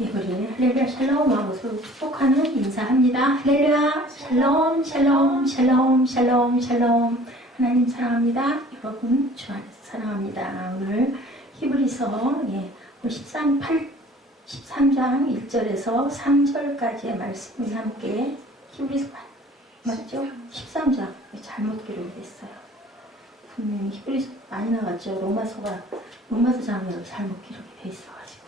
우리 할렐루야 샬롬 하고서 축복하는 인사합니다. 할렐루야 샬롬 샬롬 샬롬 샬롬 샬롬. 하나님 사랑합니다. 여러분 주 안에서 사랑합니다. 오늘 히브리서 13장 1절에서 3절까지의 말씀을 함께 히브리서 맞죠? 13장 잘못 기록됐어요. 분명히 히브리서 많이 나갔죠. 로마서 장면으로 잘못 기록이 돼 있어가지고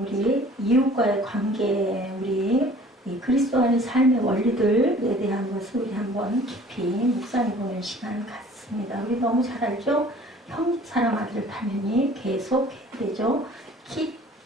우리 이웃과의 관계, 우리 이 그리스도 안의 삶의 원리들에 대한 것을 우리 한번 깊이 묵상해보는 시간 같습니다. 우리 너무 잘 알죠? 형제 사랑하기를 당연히 계속 해야 되죠.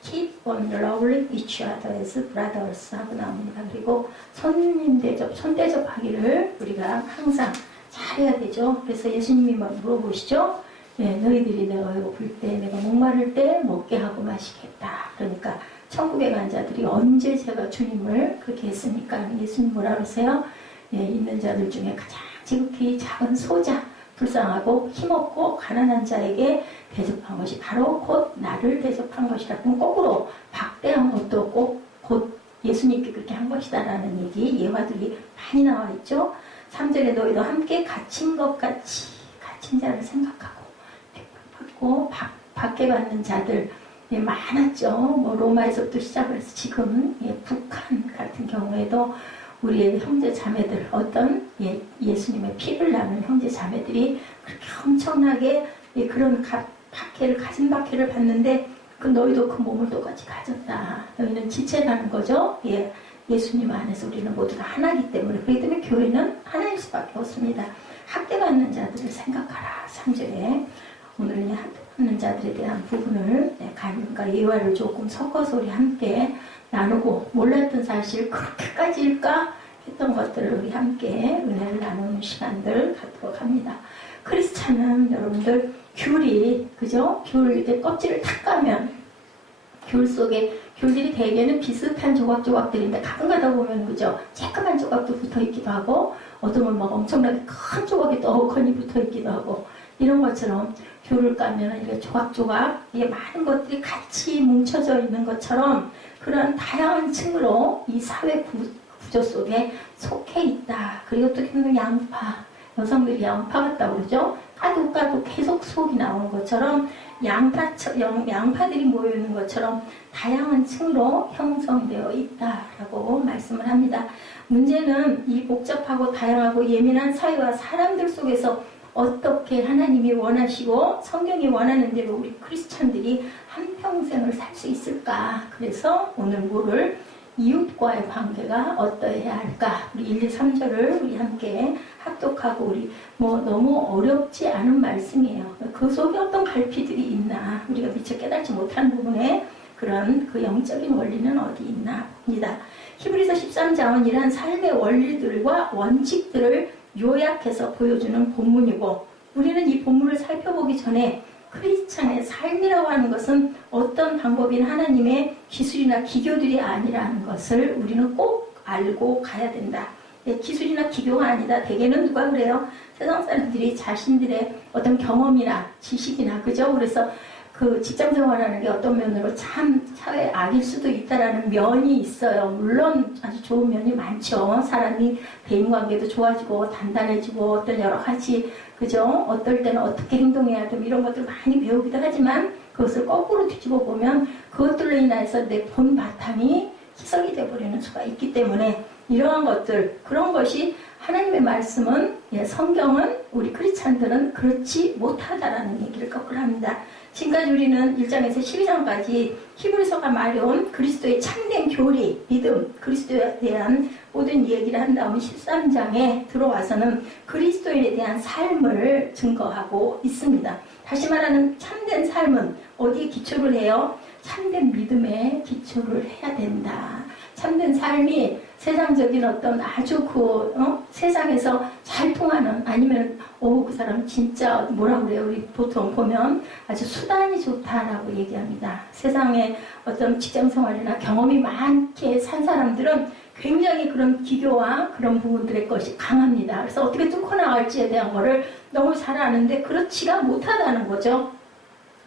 Keep on loving each other as brothers 하고 나옵니다. 그리고 손 대접하기를 우리가 항상 잘해야 되죠. 그래서 예수님이 물어보시죠. 너희들이 내가 배고플 때, 내가 목마를 때 먹게 하고 마시겠다. 그러니까 천국에 간 자들이 언제 제가 주님을 그렇게 했습니까? 예수님 뭐라 그러세요? 있는 자들 중에 가장 지극히 작은 소자, 불쌍하고 힘없고 가난한 자에게 대접한 것이 바로 곧 나를 대접한 것이라. 그럼 거꾸로 박대한 것도 곧 예수님께 그렇게 한 것이다라는 얘기, 예화들이 많이 나와 있죠. 3절에 너희도 함께 갇힌 것 같이 갇힌 자를 생각하고 받고 받게 받는 자들 많았죠. 뭐 로마에서부터 시작을 해서 지금 북한 같은 경우에도 우리의 형제 자매들, 어떤 예수님의 피를 나눈 형제 자매들이 그렇게 엄청나게 그런 가진 박해를 받는데 너희도 그 몸을 똑같이 가졌다. 너희는 지체라는 거죠. 예수님 안에서 우리는 모두 다 하나이기 때문에. 그렇기 때문에 교회는 하나일 수밖에 없습니다. 학대받는 자들을 생각하라. 3절에 오늘은 학대받는 자들에 대한 부분을 간과 예화를 조금 섞어서 우리 함께 나누고, 몰랐던 사실 그렇게까지일까 했던 것들을 우리 함께 은혜를 나누는 시간들 갖도록 합니다. 크리스찬은 여러분들 귤이, 그죠? 귤 이제 껍질을 탁 까면 귤 속에 귤들이 대개는 비슷한 조각조각들인데 가끔 가다 보면, 그죠? 쬐끄만 조각도 붙어 있기도 하고, 어떤 건 막 엄청나게 큰 조각이 떡하니 붙어 있기도 하고, 이런 것처럼 귤을 까면 이게 조각조각, 이게 많은 것들이 같이 뭉쳐져 있는 것처럼 그런 다양한 층으로 이 사회 구조 속에 속해 있다. 그리고 또 양파, 여성들이 양파 같다고 그러죠? 까도 계속 속이 나오는 것처럼 양파들이 모여있는 것처럼 다양한 층으로 형성되어 있다라고 말씀을 합니다. 문제는 이 복잡하고 다양하고 예민한 사회와 사람들 속에서 어떻게 하나님이 원하시고 성경이 원하는 대로 우리 크리스찬들이 한평생을 살 수 있을까? 그래서 오늘 이웃과의 관계가 어떠해야 할까? 우리 1, 2, 3절을 우리 함께 합독하고, 우리 너무 어렵지 않은 말씀이에요. 그 속에 어떤 갈피들이 있나? 우리가 미처 깨닫지 못한 부분에 그런 그 영적인 원리는 어디 있나 봅니다. 히브리서 13장은 이러한 삶의 원리들과 원칙들을 요약해서 보여주는 본문이고, 우리는 이 본문을 살펴보기 전에 크리스찬의 삶이라고 하는 것은 어떤 방법인 하나님의 기술이나 기교들이 아니라는 것을 우리는 꼭 알고 가야 된다. 기술이나 기교가 아니다. 대개는 누가 그래요? 세상 사람들이 자신들의 어떤 경험이나 지식이나, 그죠? 그래서 그 직장 생활하는 게 어떤 면으로 참 사회 악일 수도 있다라는 면이 있어요. 물론 아주 좋은 면이 많죠. 사람이 대인관계도 좋아지고 단단해지고 어떤 여러 가지, 그죠? 어떨 때는 어떻게 행동해야 되고 이런 것들 많이 배우기도 하지만, 그것을 거꾸로 뒤집어 보면 그것들로 인해서 내 본 바탕이 희석이 되어버리는 수가 있기 때문에, 이러한 것들, 그런 것이 하나님의 말씀은, 성경은, 우리 크리스찬들은 그렇지 못하다라는 얘기를 거꾸로 합니다. 지금까지 우리는 1장에서 12장까지 히브리서가 말해온 그리스도의 참된 교리, 믿음, 그리스도에 대한 모든 얘기를 한 다음 13장에 들어와서는 그리스도인에 대한 삶을 증거하고 있습니다. 다시 말하는 참된 삶은 어디에 기초를 해요? 참된 믿음에 기초를 해야 된다. 참된 삶이 세상적인 어떤 아주 세상에서 잘 통하는, 아니면 그 사람 진짜 뭐라 그래요? 우리 보통 보면 아주 수단이 좋다라고 얘기합니다. 세상에 어떤 직장 생활이나 경험이 많게 산 사람들은 굉장히 그런 기교와 그런 부분들의 것이 강합니다. 그래서 어떻게 뚫고 나갈지에 대한 거를 너무 잘 아는데 그렇지가 못하다는 거죠.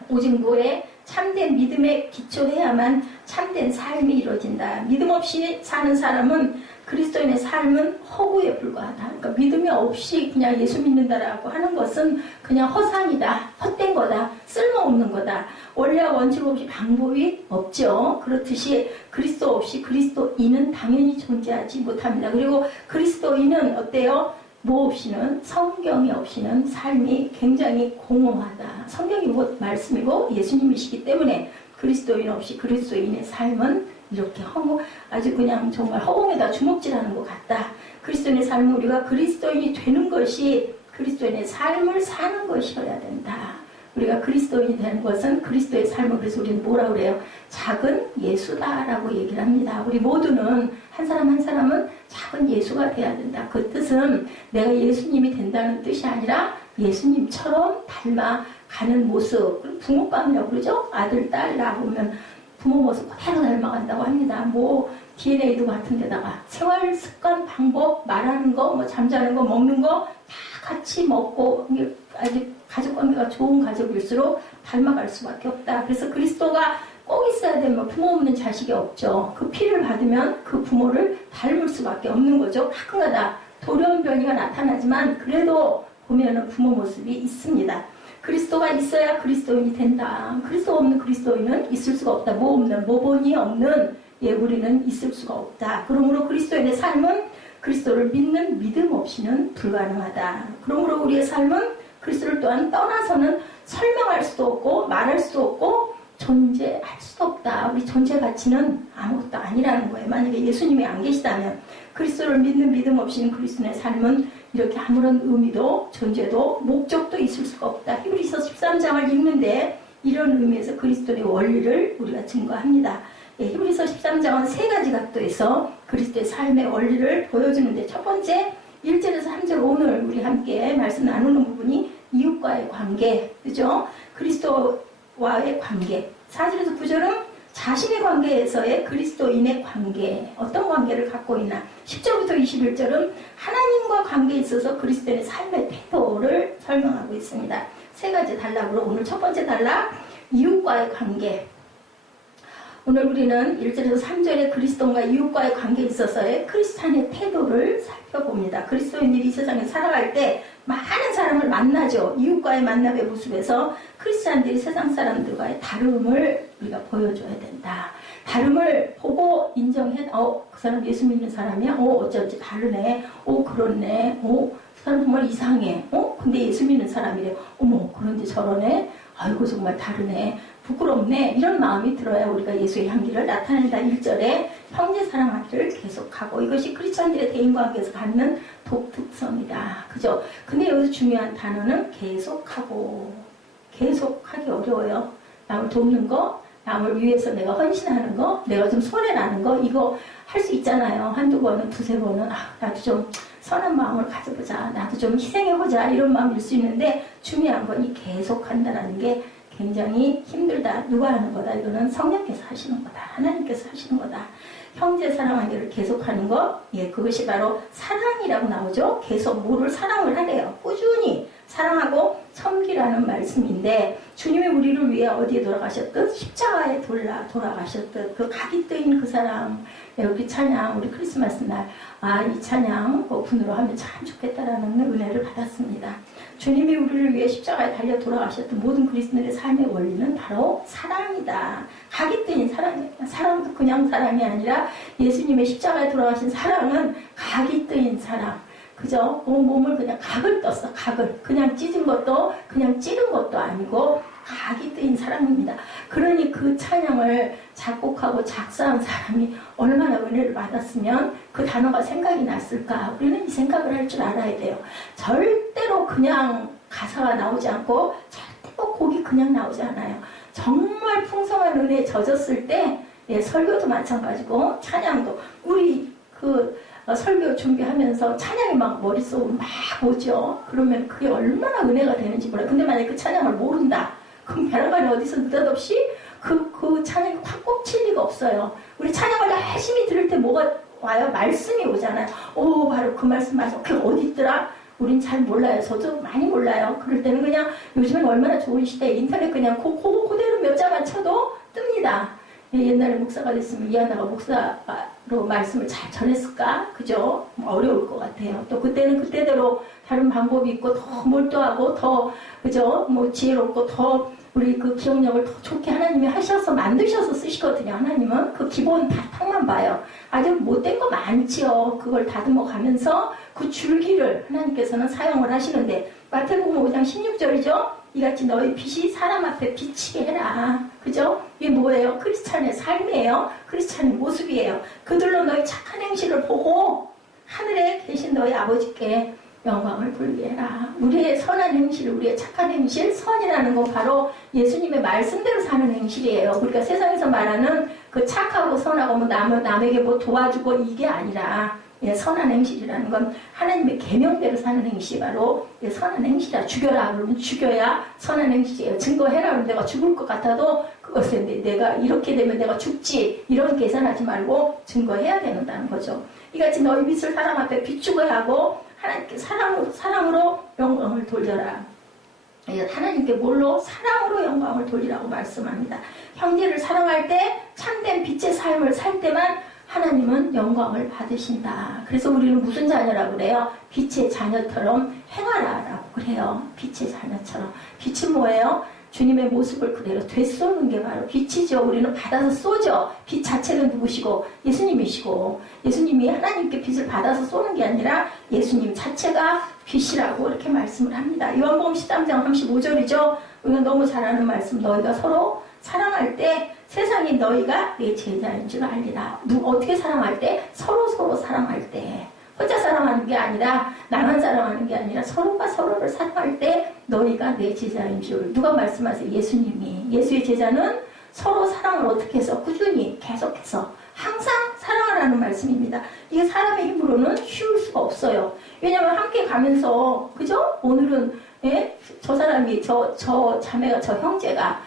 오직 뭐에 참된 믿음에 기초해야만 참된 삶이 이루어진다. 믿음 없이 사는 사람은 그리스도인의 삶은 허구에 불과하다. 그러니까 믿음이 없이 그냥 예수 믿는다라고 하는 것은 그냥 허상이다. 헛된 거다. 쓸모없는 거다. 원래와 원칙 없이 방법이 없죠. 그렇듯이 그리스도 없이 그리스도인은 당연히 존재하지 못합니다. 그리고 그리스도인은 어때요? 뭐 없이는, 성경이 없이는 삶이 굉장히 공허하다. 성경이 곧 말씀이고 예수님이시기 때문에 그리스도인 없이 그리스도인의 삶은 이렇게 아주 그냥 정말 허공에다 주먹질하는 것 같다. 그리스도인의 삶은 우리가 그리스도인이 되는 것이 그리스도인의 삶을 사는 것이어야 된다. 우리가 그리스도인이 되는 것은 그리스도의 삶을, 그래서 우리는 뭐라 그래요? 작은 예수다라고 얘기를 합니다. 우리 모두는 한 사람 한 사람은 작은 예수가 돼야 된다. 그 뜻은 내가 예수님이 된다는 뜻이 아니라 예수님처럼 닮아가는 모습. 부모감이라고 그러죠? 아들, 딸 낳아보면 부모 모습 그대로 닮아간다고 합니다. 뭐 DNA도 같은 데다가 생활 습관, 방법, 말하는 거, 뭐 잠자는 거, 먹는 거 다 같이 먹고 아주 가족 관계가 좋은 가족일수록 닮아갈 수밖에 없다. 그래서 그리스도가 꼭 있어야 되면 부모 없는 자식이 없죠. 그 피를 받으면 그 부모를 닮을 수밖에 없는 거죠. 가끔가다 돌연변이가 나타나지만 그래도 보면은 부모 모습이 있습니다. 그리스도가 있어야 그리스도인이 된다. 그리스도 없는 그리스도인은 있을 수가 없다. 뭐 없는, 모본이 없는 우리는 있을 수가 없다. 그러므로 그리스도인의 삶은 그리스도를 믿는 믿음 없이는 불가능하다. 그러므로 우리의 삶은 그리스도를 또한 떠나서는 설명할 수도 없고 말할 수도 없고 존재할 수도 없다. 우리 존재 가치는 아무것도 아니라는 거예요. 만약에 예수님이 안 계시다면 그리스도를 믿는 믿음 없이는 그리스도의 삶은 이렇게 아무런 의미도 존재도 목적도 있을 수가 없다. 히브리서 13장을 읽는데 이런 의미에서 그리스도의 원리를 우리가 증거합니다. 히브리서 13장은 세 가지 각도에서 그리스도의 삶의 원리를 보여주는데 첫 번째 1절에서 3절 오늘 우리 함께 말씀 나누는 부분이 이웃과의 관계, 그죠? 그리스도와의 관계. 4절에서 9절은 자신의 관계에서의 그리스도인의 관계, 어떤 관계를 갖고 있나. 10절부터 21절은 하나님과 관계에 있어서 그리스도인의 삶의 태도를 설명하고 있습니다. 세 가지 단락으로 오늘 첫 번째 단락, 이웃과의 관계. 오늘 우리는 1절에서 3절에 그리스도인과 이웃과의 관계에 있어서의 크리스찬의 태도를 살펴봅니다. 그리스도인들이 이 세상에 살아갈 때 많은 사람을 만나죠. 이웃과의 만남의 모습에서 크리스찬들이 세상 사람들과의 다름을 우리가 보여줘야 된다. 다름을 보고 인정해, 그 사람 예수 믿는 사람이야? 어쩐지 다르네. 그렇네. 그 사람 정말 이상해. 근데 예수 믿는 사람이래. 어머, 그런지 저러네. 아이고, 정말 다르네. 부끄럽네. 이런 마음이 들어야 우리가 예수의 향기를 나타낸다. 1절에 형제 사랑하기를 계속하고, 이것이 크리스찬들의 대인관계에서 갖는 독특성이다. 그죠? 근데 여기서 중요한 단어는 계속하고. 계속하기 어려워요. 남을 돕는 거, 남을 위해서 내가 헌신하는 거, 내가 좀 손해나는 거, 이거 할 수 있잖아요. 한두 번은, 두세 번은, 나도 좀 선한 마음을 가져보자. 나도 좀 희생해보자. 이런 마음일 수 있는데, 중요한 건 이 계속한다는 게 굉장히 힘들다. 누가 하는 거다? 이거는 성령께서 하시는 거다. 하나님께서 하시는 거다. 형제 사랑하기를 계속하는 것, 그것이 바로 사랑이라고 나오죠. 계속 뭐를 사랑을 하래요. 꾸준히 사랑하고 섬기라는 말씀인데, 주님이 우리를 위해 어디에 돌아가셨듯 십자가에 돌아가셨듯 그 각이 뜨인 그 사랑, 우리 찬양, 우리 크리스마스 날 이 찬양 오픈으로 하면 참 좋겠다라는 은혜를 받았습니다. 주님이 우리를 위해 십자가에 달려 돌아가셨던 모든 그리스도인의 삶의 원리는 바로 사랑이다. 각이 뜨인 사랑이에요. 사랑도 그냥 사랑이 아니라 예수님의 십자가에 돌아가신 사랑은 각이 뜨인 사랑. 그죠? 몸을 그냥 각을 떴어. 각을. 그냥 찢은 것도 그냥 찌른 것도 아니고 각이 뜨인 사랑입니다. 그러니 그 찬양을 작곡하고 작사한 사람이 얼마나 은혜를 받았으면 그 단어가 생각이 났을까. 우리는 이 생각을 할 줄 알아야 돼요. 절대로 그냥 가사가 나오지 않고 절대로 곡이 그냥 나오지 않아요. 정말 풍성한 은혜에 젖었을 때 설교도 마찬가지고 찬양도 우리 설교 준비하면서 찬양이 막 머릿속으로 막 오죠. 그러면 그게 얼마나 은혜가 되는지 몰라요. 근데 만약에 그 찬양을 모른다. 그럼 벼랑간에 어디서 느닷없이 그 찬양이 확 꽂힐 리가 없어요. 우리 찬양을 열심히 들을 때 뭐가 와요? 말씀이 오잖아요. 바로 그 말씀 맞아. 그게 어디 있더라? 우린 잘 몰라요. 저도 많이 몰라요. 그럴 때는 그냥 요즘은 얼마나 좋은 시대에 인터넷 그냥 그대로 몇 자만 쳐도 뜹니다. 옛날에 목사가 됐으면 이하나가 목사로 말씀을 잘 전했을까? 그죠? 어려울 것 같아요. 또 그때는 그때대로 다른 방법이 있고 더 몰두하고 더 그죠? 지혜롭고 더 우리 그 기억력을 더 좋게 하나님이 하셔서 만드셔서 쓰시거든요. 하나님은 그 기본 바탕만 봐요. 아주 못된 거 많지요. 그걸 다듬어 가면서 그 줄기를 하나님께서는 사용을 하시는데 마태복음 5장 16절이죠. 이같이 너희 빛이 사람 앞에 비치게 해라. 그죠? 이게 뭐예요? 크리스찬의 삶이에요. 크리스찬의 모습이에요. 그들로 너희 착한 행실을 보고 하늘에 계신 너희 아버지께 영광을 돌리게 해라. 우리의 선한 행실, 우리의 착한 행실, 선이라는 건 바로 예수님의 말씀대로 사는 행실이에요. 우리가 세상에서 말하는 그 착하고 선하고 남에게 도와주고 이게 아니라 선한 행실이라는 건 하나님의 계명대로 사는 행실이 바로 선한 행실이야. 죽여라 그러면 죽여야 선한 행실이에요. 증거해라 그러면 내가 죽을 것 같아도 그것을 내가 이렇게 되면 내가 죽지 이런 계산하지 말고 증거해야 된다는 거죠. 이같이 너희 빛을 사람 앞에 비추게 하고 하나님께 사랑으로 영광을 돌려라. 하나님께 뭘로? 사랑으로 영광을 돌리라고 말씀합니다. 형제를 사랑할 때 참된 빛의 삶을 살 때만 하나님은 영광을 받으신다. 그래서 우리는 무슨 자녀라고 그래요? 빛의 자녀처럼 행하라라고 그래요. 빛의 자녀처럼. 빛은 뭐예요? 주님의 모습을 그대로 되쏘는 게 바로 빛이죠. 우리는 받아서 쏘죠. 빛 자체는 누구시고? 예수님이시고. 예수님이 하나님께 빛을 받아서 쏘는 게 아니라 예수님 자체가 빛이라고 이렇게 말씀을 합니다. 요한복음 13장 35절이죠. 우리가 너무 잘 아는 말씀. 너희가 서로 사랑할 때 세상이 너희가 내 제자인 줄 알리라. 어떻게 사랑할 때? 서로 사랑할 때. 혼자 사랑하는 게 아니라 나만 사랑하는 게 아니라 서로가 서로를 사랑할 때 너희가 내 제자인 줄. 누가 말씀하세요? 예수님이. 예수의 제자는 서로 사랑을 어떻게 해서 꾸준히 계속해서 항상 사랑하라는 말씀입니다. 이게 사람의 힘으로는 쉬울 수가 없어요. 왜냐하면 함께 가면서 그죠? 오늘은 저 사람이 저 자매가 저 형제가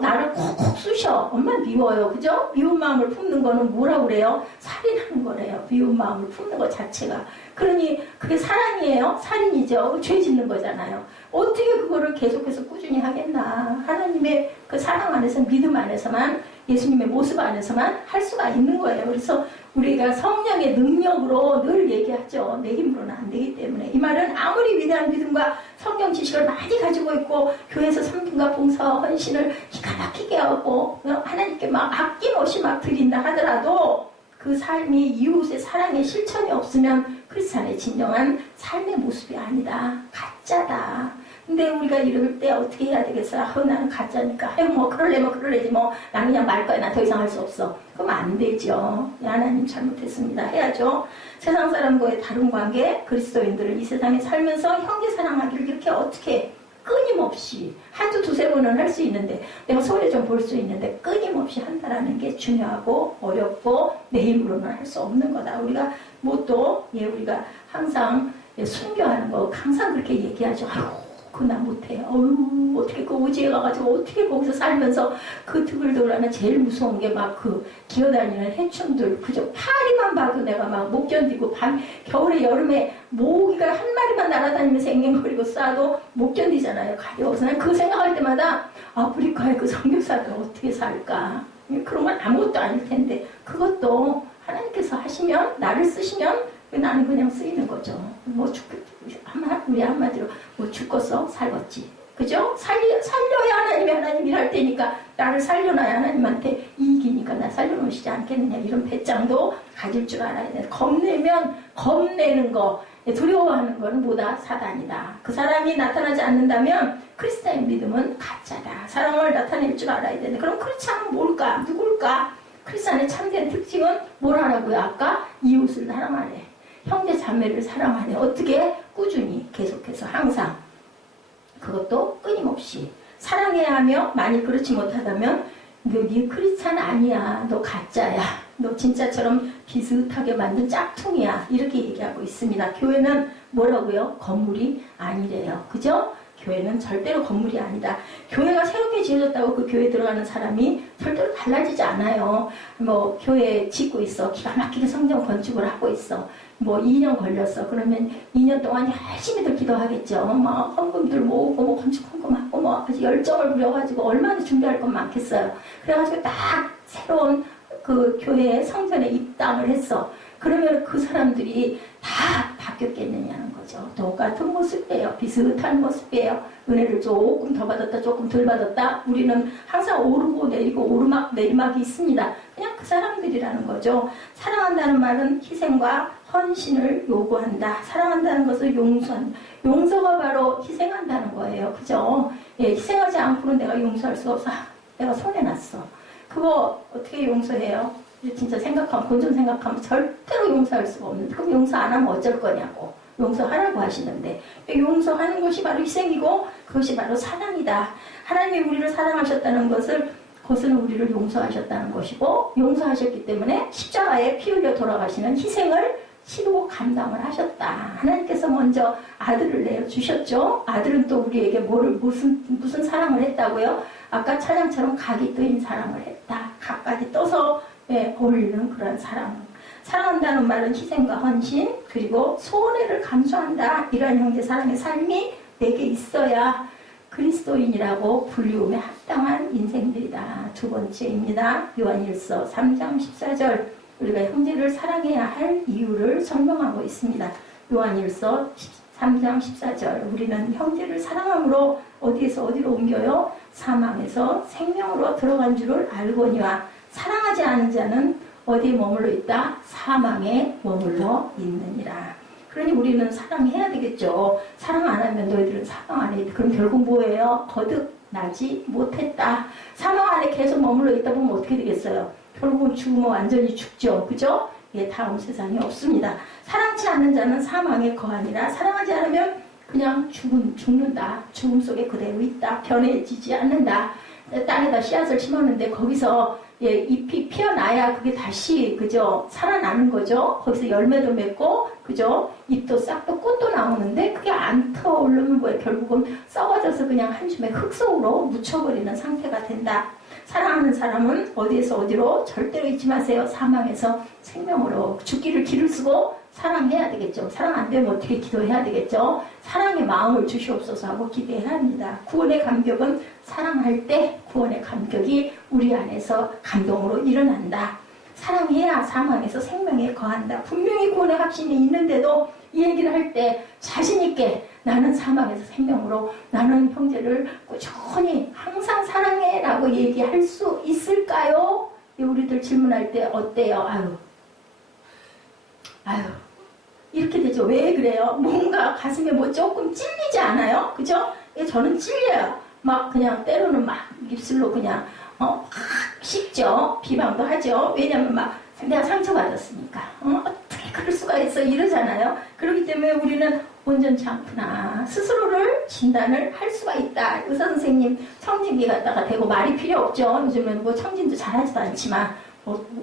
나를 콕콕 쑤셔. 얼마나 미워요. 그죠? 미운 마음을 품는 거는 뭐라고 그래요? 살인하는 거래요. 미운 마음을 품는 것 자체가. 그러니 그게 사랑이에요? 살인이죠. 죄 짓는 거잖아요. 어떻게 그거를 계속해서 꾸준히 하겠나. 하나님의 그 사랑 안에서 믿음 안에서만 예수님의 모습 안에서만 할 수가 있는 거예요. 그래서 우리가 성령의 능력으로 늘 얘기하죠. 내 힘으로는 안 되기 때문에. 이 말은 아무리 위대한 믿음과 성경 지식을 많이 가지고 있고 교회에서 섬김과 봉사와 헌신을 기가 막히게 하고 하나님께 막 아낌없이 막 드린다 하더라도 그 삶이 이웃의 사랑의 실천이 없으면 크리스찬의 진정한 삶의 모습이 아니다. 가짜다. 근데 우리가 이럴 때 어떻게 해야 되겠어? 나는 가짜니까. 그럴래면 그럴래지 나는 그냥 말 거야. 나 더 이상 할 수 없어. 그럼 안 되죠. 하나님 잘못했습니다. 해야죠. 세상 사람과의 다른 관계, 그리스도인들은 이 세상에 살면서 형제 사랑하기를 이렇게 어떻게 끊임없이 한두 두세 번은 할 수 있는데 내가 손에 좀 볼 수 있는데 끊임없이 한다라는 게 중요하고 어렵고 내 힘으로는 할 수 없는 거다. 우리가 우리가 항상 순교하는 거 항상 그렇게 얘기하죠. 아이고 나 못해. 어떻게 그 오지에 가가지고 어떻게 거기서 살면서 그 드글드글하는 제일 무서운 게 막 그 기어다니는 해충들 그저 파리만 봐도 내가 막 못 견디고 겨울에 여름에 모기가 한 마리만 날아다니면서 앵앵거리고 싸도 못 견디잖아요. 가려워서 난 그거 생각할 때마다 아프리카의 그 선교사들 어떻게 살까. 그런 건 아무것도 아닐 텐데 그것도 하나님께서 하시면 나를 쓰시면 나는 그냥 쓰이는 거죠. 우리 한마디로 죽겠어 살겠지. 그죠? 살려야 하나님이 일할 테니까 나를 살려놔야 하나님한테 이익이니까 나 살려놓으시지 않겠느냐. 이런 배짱도 가질 줄 알아야 돼. 겁내는 거, 두려워하는 거는 뭐다? 사단이다. 그 사람이 나타나지 않는다면 크리스찬의 믿음은 가짜다. 사랑을 나타낼 줄 알아야 되는데 그럼 크리스찬은 뭘까? 누굴까? 크리스찬의 참된 특징은 뭘 하라고요? 아까 이웃을 사랑하래. 형제 자매를 사랑하네. 어떻게? 꾸준히 계속해서 항상 그것도 끊임없이 사랑해야 하며 만일 그렇지 못하다면 네 크리스찬 아니야. 너 가짜야. 너 진짜처럼 비슷하게 만든 짝퉁이야. 이렇게 얘기하고 있습니다. 교회는 뭐라고요? 건물이 아니래요. 그죠? 교회는 절대로 건물이 아니다. 교회가 새롭게 지어졌다고 그 교회에 들어가는 사람이 절대로 달라지지 않아요. 뭐 교회 짓고 있어. 기가 막히게 성전 건축을 하고 있어. 뭐 2년 걸렸어. 그러면 2년 동안 열심히들 기도하겠죠. 막 헌금들 모으고 뭐 건축 헌금하고 뭐 아주 열정을 부려가지고 얼마나 준비할 건 많겠어요. 그래가지고 딱 새로운 그 교회에 성전에 입당을 했어. 그러면 그 사람들이 다 바뀌었겠느냐는 거죠. 똑같은 모습이에요. 비슷한 모습이에요. 은혜를 조금 더 받았다, 조금 덜 받았다. 우리는 항상 오르고 내리고 오르막 내리막이 있습니다. 그냥 그 사람들이라는 거죠. 사랑한다는 말은 희생과 헌신을 요구한다. 사랑한다는 것을 용서한다. 용서가 바로 희생한다는 거예요. 그죠? 예, 희생하지 않고는 내가 용서할 수가 없어. 내가 손해났어. 그거 어떻게 용서해요? 진짜 생각하면, 본전 생각하면 절대로 용서할 수가 없는데, 그럼 용서 안 하면 어쩔 거냐고. 용서하라고 하시는데, 용서하는 것이 바로 희생이고, 그것이 바로 사랑이다. 하나님이 우리를 사랑하셨다는 것을, 그것은 우리를 용서하셨다는 것이고, 용서하셨기 때문에 십자가에 피 흘려 돌아가시는 희생을 치르고 감당을 하셨다. 하나님께서 먼저 아들을 내어주셨죠. 아들은 또 우리에게 무슨 사랑을 했다고요? 아까 찬양처럼 각이 뜨인 사랑을 했다. 각까지 떠서 어울리는 그런 사랑. 사랑한다는 말은 희생과 헌신, 그리고 손해를 감수한다. 이런 형제 사랑의 삶이 내게 있어야 그리스도인이라고 불리움에 합당한 인생들이다. 두 번째입니다. 요한일서 3장 14절. 우리가 형제를 사랑해야 할 이유를 설명하고 있습니다. 요한일서 3장 14절. 우리는 형제를 사랑함으로 어디에서 어디로 옮겨요? 사망에서 생명으로 들어간 줄을 알거니와 사랑하지 않은 자는 어디에 머물러 있다? 사망에 머물러 있느니라. 그러니 우리는 사랑해야 되겠죠. 사랑 안 하면 너희들은 사랑 안 해. 그럼 결국 뭐예요? 거듭나지 못했다. 사망 안에 계속 머물러 있다 보면 어떻게 되겠어요? 결국은 죽으면 완전히 죽죠. 그죠? 예, 다음 세상이 없습니다. 사랑치 않는 자는 사망에 거하니라. 사랑하지 않으면 그냥 죽는다. 죽음 속에 그대로 있다. 변해지지 않는다. 땅에다 씨앗을 심었는데 거기서 잎이 피어나야 그게 다시 그죠 살아나는 거죠. 거기서 열매도 맺고 그죠 잎도 싹도 꽃도 나오는데 그게 안 터오르면 뭐예요? 결국은 썩어져서 그냥 한 줌의 흙 속으로 묻혀버리는 상태가 된다. 사랑하는 사람은 어디에서 어디로 절대로 잊지 마세요. 사망에서 생명으로 죽기를 기를 쓰고 사랑해야 되겠죠. 사랑 안 되면 어떻게 기도해야 되겠죠. 사랑의 마음을 주시옵소서 하고 기도해야 합니다. 구원의 감격은 사랑할 때 구원의 감격이 우리 안에서 감동으로 일어난다. 사랑해야 사망에서 생명에 거한다. 분명히 구원의 확신이 있는데도 이 얘기를 할 때 자신 있게 나는 사망에서 생명으로 나는 형제를 꾸준히 항상 사랑해 라고 얘기할 수 있을까요? 우리들 질문할 때 어때요? 아유 이렇게 되죠. 왜 그래요? 뭔가 가슴에 뭐 조금 찔리지 않아요? 그죠? 저는 찔려요. 막 그냥 때로는 막 입술로 그냥 확 씹죠. 비방도 하죠. 왜냐면 막 내가 상처받았으니까 어떻게 그럴 수가 있어 이러잖아요. 그렇기 때문에 우리는 온전치 않구나. 스스로를 진단을 할 수가 있다. 의사 선생님 청진기 갖다가 대고 말이 필요 없죠. 요즘은 뭐 청진도 잘하지도 않지만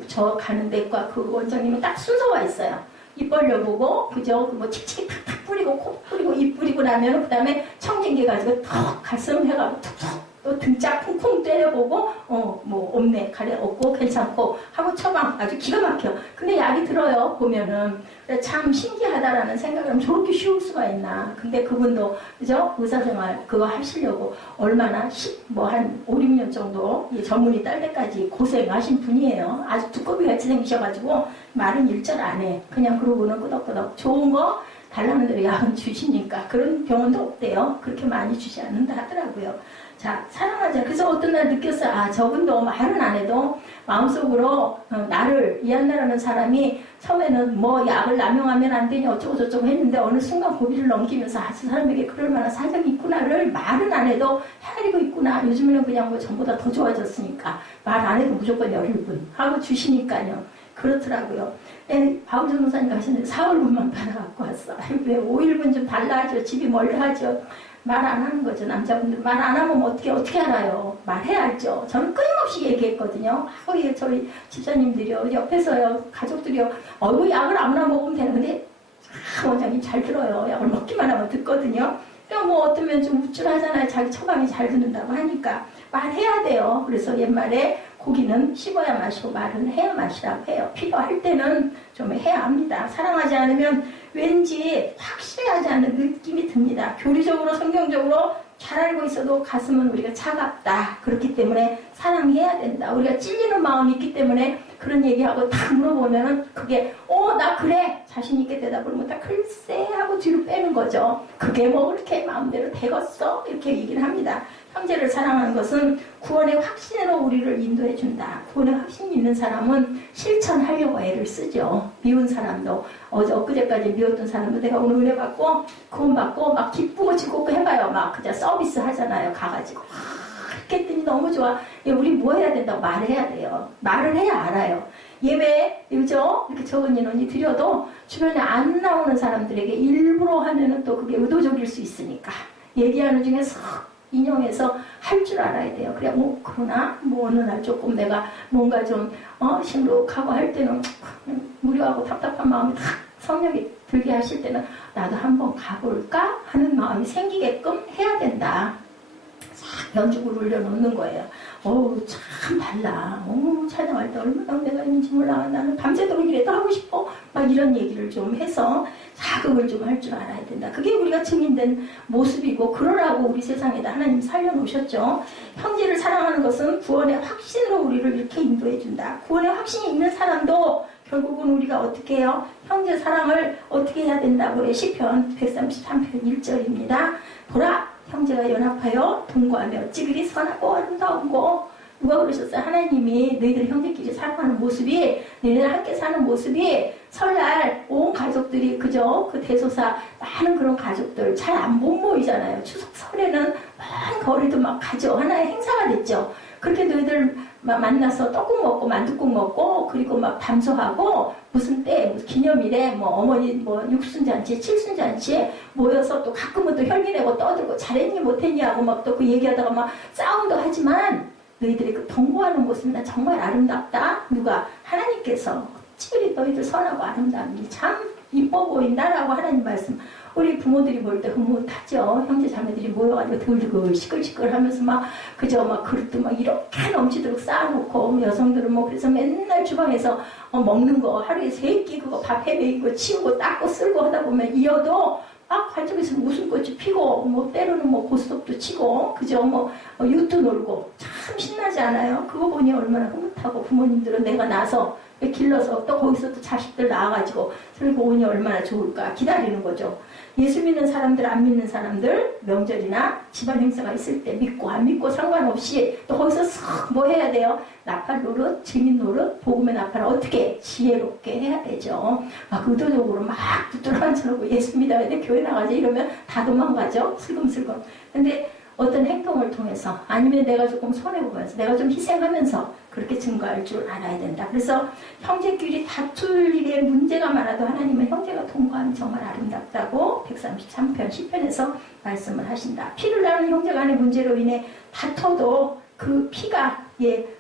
저 가는 데과 그 원장님은 딱 순서가 있어요. 입 벌려보고 그죠? 뭐 칙칙이 탁탁 뿌리고 코 뿌리고 입 뿌리고 나면 그 다음에 청진기 가지고 턱 가슴 해가지고 툭툭 또 등짝 쿵쿵 때려보고 뭐 없네 가래 없고 괜찮고 하고 처방 아주 기가 막혀. 근데 약이 들어요. 보면은 참 신기하다라는 생각을 하면 저렇게 쉬울 수가 있나. 근데 그분도 그죠? 의사생활 그거 하시려고 얼마나 한 5, 6년 정도 전문의 딸 때까지 고생하신 분이에요. 아주 두꺼비 같이 생기셔가지고 말은 일절 안 해. 그냥 그러고는 끄덕끄덕 좋은 거 달라는 대로 약은 주시니까 그런 병원도 없대요. 그렇게 많이 주지 않는다 하더라고요. 자, 사랑하자. 그래서 어떤 날 느꼈어요. 저분도 말은 안 해도 마음속으로 나를 이해한다라는 사람이 처음에는 뭐 약을 남용하면 안 되냐 어쩌고 저쩌고 했는데 어느 순간 고비를 넘기면서 저 사람에게 그럴 만한 사정이 있구나를 말은 안 해도 헤아리고 있구나. 요즘에는 그냥 뭐 전보다 더 좋아졌으니까 말 안 해도 무조건 열일분 하고 주시니까요. 그렇더라고요. 바울 전도사님 가시는데 4월분만 받아갖고 왔어. 왜 5일분 좀 달라 하죠. 집이 멀리 하죠. 말 안 하는 거죠. 남자분들 말 안 하면 어떻게 알아요. 말해야 알죠. 저는 끊임없이 얘기했거든요. 저희 집사님들이요. 옆에서요. 가족들이요. 약을 아무나 먹으면 되는데 원장님 잘 들어요. 약을 먹기만 하면 듣거든요. 또 뭐 어쩌면 좀 우쭐하잖아요. 자기 처방이 잘 듣는다고 하니까 말해야 돼요. 그래서 옛말에 고기는 씹어야 마시고 말은 해야 마시라고 해요. 필요할 때는 좀 해야 합니다. 사랑하지 않으면 왠지 확실하지 않은 느낌이 듭니다. 교리적으로 성경적으로 잘 알고 있어도 가슴은 우리가 차갑다. 그렇기 때문에 사랑해야 된다. 우리가 찔리는 마음이 있기 때문에 그런 얘기하고 다 물어보면은 그게 나 그래 자신 있게 대답을 못하 글쎄 하고 뒤로 빼는 거죠. 그게 뭐 그렇게 마음대로 되겠어? 이렇게 얘기를 합니다. 형제를 사랑하는 것은 구원의 확신으로 우리를 인도해 준다. 구원의 확신이 있는 사람은 실천하려고 애를 쓰죠. 미운 사람도 엊그제까지 미웠던 사람도 내가 오늘 은혜 받고 구원 받고 막 기쁘고 즐겁고 해봐요. 막 그냥 서비스 하잖아요. 가가지고 이렇게 했더니 너무 좋아. 우리 뭐 해야 된다고 말해야 돼요. 말을 해야 알아요. 예배 그죠? 이렇게 적은 인원이 드려도 주변에 안 나오는 사람들에게 일부러 하면은 또 그게 의도적일 수 있으니까 얘기하는 중에서 인용해서 할 줄 알아야 돼요. 그래, 그러나, 어느 날 조금 내가 뭔가 좀, 심록하고 할 때는, 무료하고 답답한 마음이 탁 성령이 들게 하실 때는, 나도 한번 가볼까? 하는 마음이 생기게끔 해야 된다. 싹 연죽을 올려놓는 거예요. 참 달라. 찬양할 때 얼마나 내가 있는지 몰라. 나는 밤새도록 이래도 하고 싶어. 막 이런 얘기를 좀 해서 자극을 좀 할 줄 알아야 된다. 그게 우리가 증인된 모습이고 그러라고 우리 세상에다 하나님 살려놓으셨죠. 형제를 사랑하는 것은 구원의 확신으로 우리를 이렇게 인도해 준다. 구원의 확신이 있는 사람도 결국은 우리가 어떻게 해요? 형제 사랑을 어떻게 해야 된다고 해? 시편 133편 1절입니다. 보라 형제가 연합하여 동거하며 어찌 그리 선하고 아름다운고. 누가 그러셨어요? 하나님이 너희들 형제끼리 사랑하는 모습이 너희들 함께 사는 모습이 설날 온 가족들이 그죠? 그 대소사 많은 그런 가족들 잘 안 못 모이잖아요. 추석 설에는 많은 거리도 막 가죠. 하나의 행사가 됐죠. 그렇게 너희들 만나서 떡국 먹고 만둣국 먹고 그리고 막 담소하고 무슨 때 무슨 기념일에 어머니 육순잔치 칠순잔치에 모여서 또 가끔은 또 혈기내고 떠들고 잘했니 못했니 하고 막 또 그 얘기하다가 막 싸움도 하지만 너희들이 그 동거하는 모습이 나 정말 아름답다. 누가? 하나님께서 어찌 그리 너희들 선하고 아름답니 참 이뻐 보인다라고 하나님 말씀. 우리 부모들이 볼 때 흐뭇하죠. 형제 자매들이 모여가지고 들들 시끌시끌 하면서 막 그저 막 그릇도 막 이렇게 넘치도록 쌓아놓고 여성들은 그래서 맨날 주방에서 먹는 거 하루에 3끼 그거 밥 해먹고 치우고 닦고 쓸고 하다 보면 이어도 막 한쪽에서 웃음꽃이 피고 때로는 고스톱도 치고 그죠 유도 놀고 참 신나지 않아요? 그거 보니 얼마나 흐뭇하고 부모님들은 내가 나서 길러서 또 거기서 또 자식들 낳아가지고 그리고 오니 얼마나 좋을까 기다리는 거죠. 예수 믿는 사람들 안 믿는 사람들 명절이나 집안 행사가 있을 때 믿고 안 믿고 상관없이 또 거기서 뭐 해야 돼요? 나팔 노릇, 증인 노릇, 복음의 나팔을 어떻게 지혜롭게 해야 되죠. 막 의도적으로 막 붙들어 앉혀놓고 예수 믿어야 돼 교회 나가자 이러면 다 도망가죠. 슬금슬금. 근데 어떤 행동을 통해서 아니면 내가 조금 손해보면서 내가 좀 희생하면서 그렇게 증거할 줄 알아야 된다. 그래서 형제끼리 다툴 일에 문제가 많아도 하나님은 형제가 동거하면 정말 아름답다고 133편 10편에서 말씀을 하신다. 피를 나눈 형제 간의 문제로 인해 다퉈도 그 피가